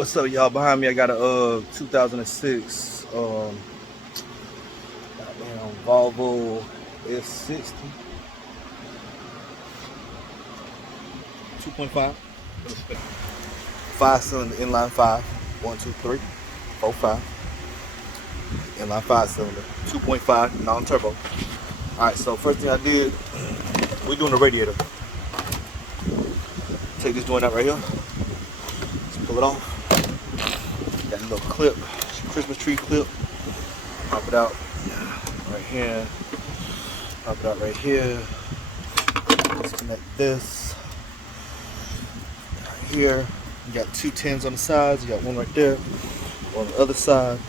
What's up, y'all? Behind me, I got a 2006 goddamn Volvo S60 2.5 5-cylinder inline 5 1 2 3 4 5 inline 5-cylinder 2.5 non-turbo. All right, so first thing I did, we're doing the radiator. Take this joint out right here. Just pull it off. Got a little clip, Christmas tree clip. Pop it out right here. Pop it out right here. Disconnect this right here. You got two tins on the sides. You got one right there. On the other side.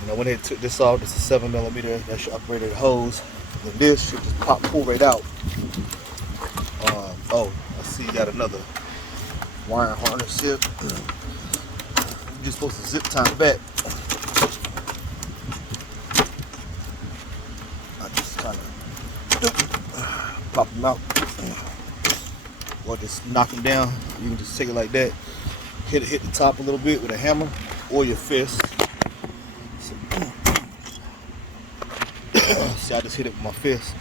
And I went ahead and took this off. This is 7mm. That's your upgraded hose. And this should just pull right out. Oh, I see you got another wire harness here. You're just supposed to zip tie it back. I just kind of pop them out, or just knock them down. You can just take it like that. Hit the top a little bit with a hammer or your fist. See, I just hit it with my fist.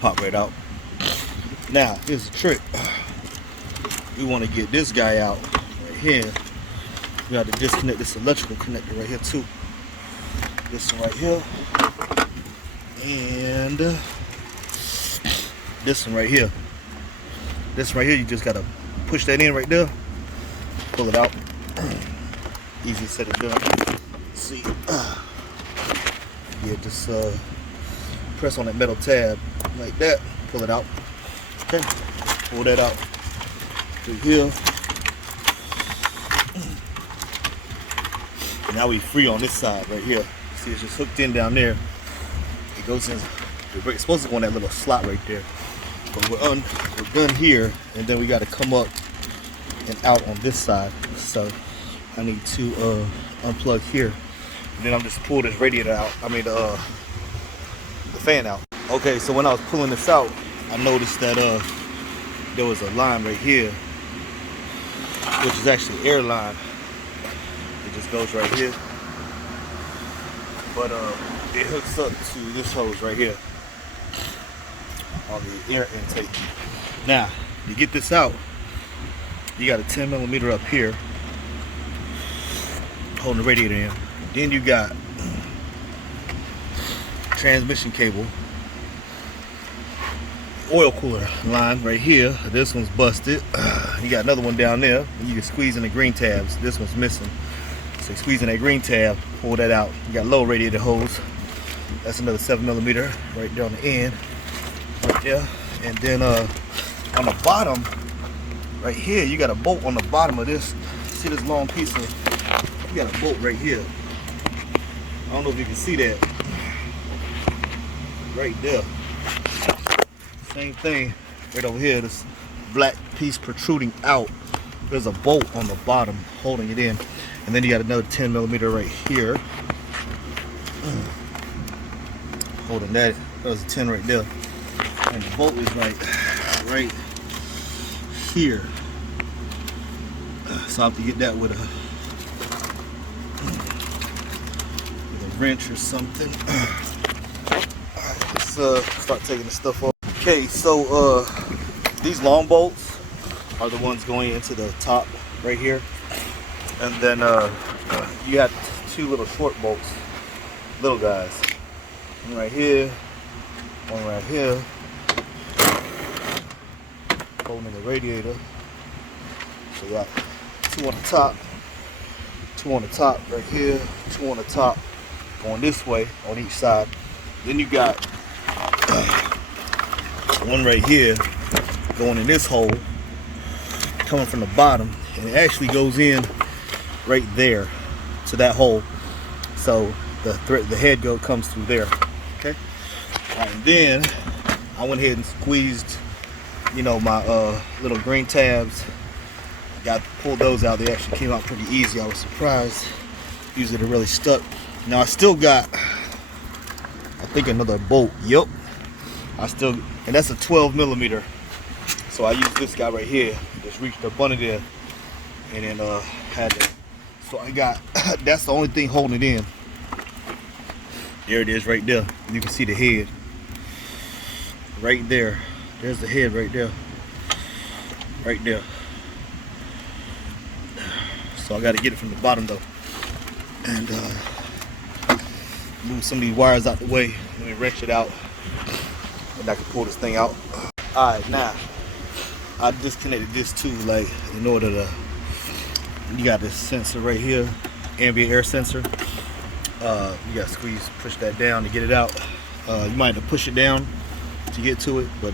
Pop right out. Now, here's the trick. We want to get this guy out right here. We have to disconnect this electrical connector right here too. This one right here. And this one right here. This right here, you just gotta push that in right there. Pull it out. Easy said and done. See. Yeah, just press on that metal tab like that. Pull it out. Okay. Pull that out through here. Now we free on this side right here. See, it's just hooked in down there. It goes in. It's supposed to go in that little slot right there. But we're done here, and then we got to come up and out on this side. So I need to unplug here. And then I'm just pull this radiator out. I mean the fan out. Okay, so when I was pulling this out, I noticed that there was a line right here, which is actually air line. It just goes right here, but it hooks up to this hose right here on the air intake. Now, to get this out, you got a 10mm up here holding the radiator in. Then you got transmission cable, oil cooler line right here. This one's busted. You got another one down there. You can squeeze in the green tabs. This one's missing. So squeeze in that green tab, pull that out. You got low radiator hose. That's another 7mm right there on the end. Right there. And then on the bottom, right here, you got a bolt on the bottom of this. See this long piece of, you got a bolt right here. I don't know if you can see that. Right there. Same thing right over here. This black piece protruding out. There's a bolt on the bottom holding it in. And then you got another 10mm right here. Holding that. There's a 10 right there. And the bolt is right here. So I have to get that with a wrench or something. Alright, let's start taking the stuff off. Okay, so these long bolts are the ones going into the top right here. And then you got two little short bolts, little guys. One right here, one right here. Holding the radiator. So you got two on the top, two on the top right here, two on the top going this way on each side. Then you got one right here going in this hole, coming from the bottom, and it actually goes in right there to that hole. So the head comes through there. Okay. All right, and then I went ahead and squeezed, you know, my little green tabs. Pulled those out. They actually came out pretty easy. I was surprised. Usually they're really stuck. Now I still got, I think, another bolt. Yep. And that's a 12mm. So I use this guy right here. Just reached up under there and then had to, so I got that's the only thing holding it in. There it is right there. You can see the head right there. There's the head right there. Right there. So I got to get it from the bottom though, and move some of these wires out the way. Let me wrench it out, and I can pull this thing out. All right, now I disconnected this too, like in order to. You got this sensor right here, ambient air sensor. You got to squeeze, push that down to get it out. You might have to push it down to get to it, but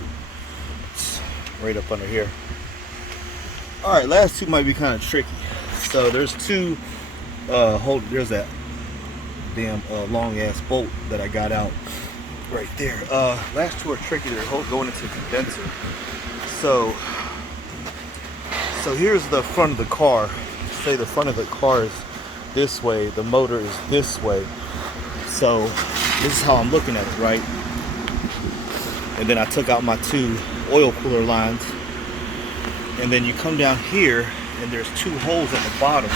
it's right up under here. All right, last two might be kind of tricky. So there's two. There's that damn long ass bolt that I got out right there. Last two are tricky. They're going into the condenser. So here's the front of the car. Say the front of the car is this way, the motor is this way. So this is how I'm looking at it, right? And then I took out my two oil cooler lines, and then you come down here and there's two holes at the bottom.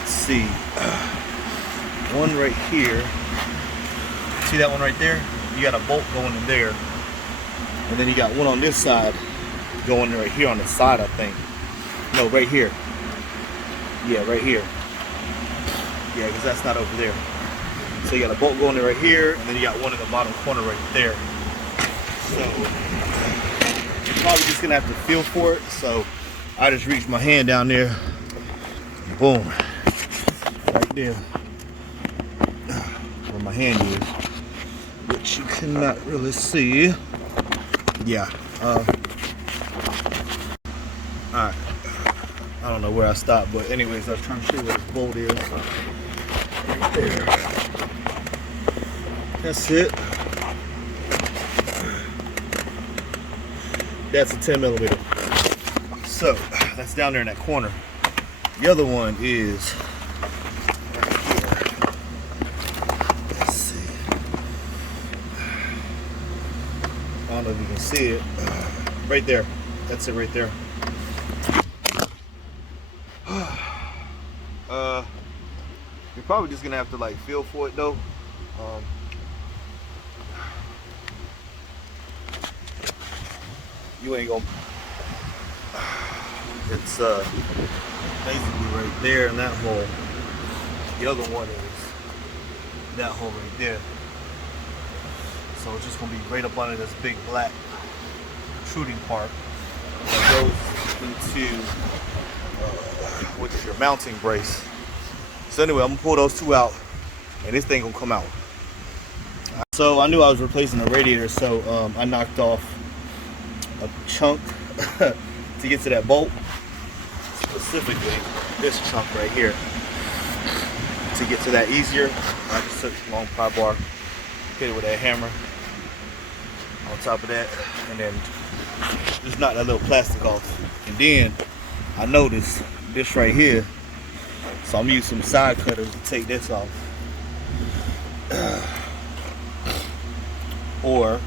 Let's see, one right here. See that one right there? You got a bolt going in there, and then you got one on this side going right here on the side, I think. No, right here. Yeah, right here. Yeah, because that's not over there. So you got a bolt going there right here, and then you got one in the bottom corner right there. So you're probably just gonna have to feel for it. So I just reached my hand down there, boom, right there, where my hand is, which you cannot really see. Yeah. Alright, I don't know where I stopped, but anyways, I was trying to show you where this bolt is. Right there. That's it. That's a 10 millimeter. So, that's down there in that corner. The other one is right here. Let's see. I don't know if you can see it. Right there. That's it right there. You're probably just gonna have to like feel for it though. You ain't gonna. It's basically right there in that hole. The other one is that hole right there. So it's just gonna be right up under this big black protruding part that goes into which is your mounting brace. So anyway, I'm gonna pull those two out, and this thing gonna come out. So I knew I was replacing the radiator, so I knocked off a chunk to get to that bolt, specifically this chunk right here. To get to that easier, I just took a long pry bar, hit it with that hammer on top of that, and then just knock that little plastic off. And then I noticed this right here, so I'm using some side cutters to take this off. Or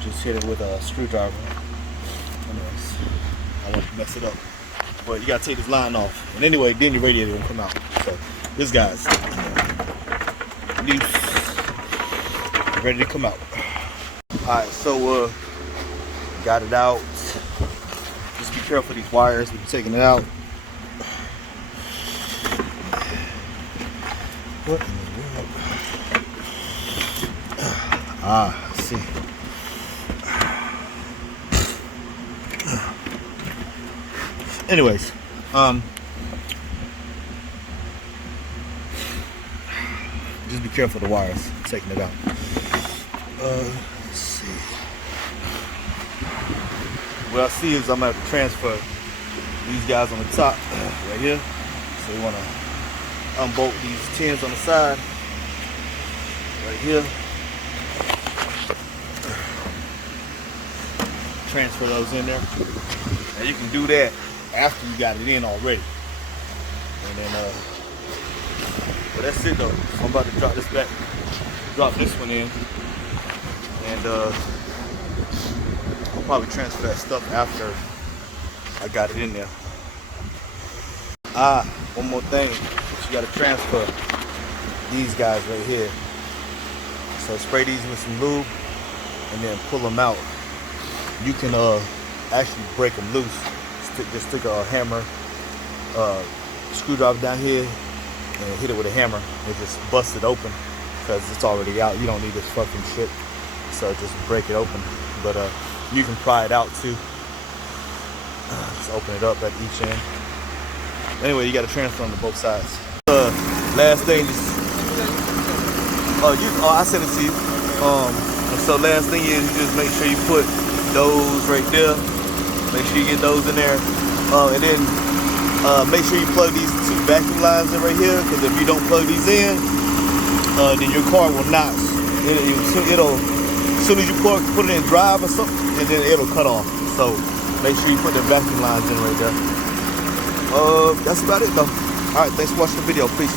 just hit it with a screwdriver. Anyways, I want to mess it up. But you gotta take this line off. And anyway, then your radiator will come out. So this guy's loose, ready to come out. Alright, so got it out. Just be careful of these wires when you're taking it out. What in the world? Let's see. Anyways, just be careful of the wires taking it out. Let's see. What I see is I'm gonna have to transfer these guys on the top right here. So we want to unbolt these tins on the side right here. Transfer those in there. Now you can do that after you got it in already. And then but that's it though. So I'm about to drop this back, drop this one in, and I'll probably transfer that stuff after I got it in there. One more thing. You gotta transfer these guys right here. So spray these with some lube and then pull them out. You can actually break them loose. Just stick a hammer, screwdriver down here and hit it with a hammer and just bust it open because it's already out. You don't need this fucking shit. So just break it open. But you can pry it out too. Just open it up at each end. Anyway, you got to transfer them to both sides. Last thing is, I sent it to you. So last thing is, you just make sure you put those right there. Make sure you get those in there, and then make sure you plug these two vacuum lines in right here. Because if you don't plug these in, then your car will not. As soon as you put it in drive or something, and then it'll cut off. So make sure you put the vacuum lines in right there. That's about it though. Alright, thanks for watching the video. Peace.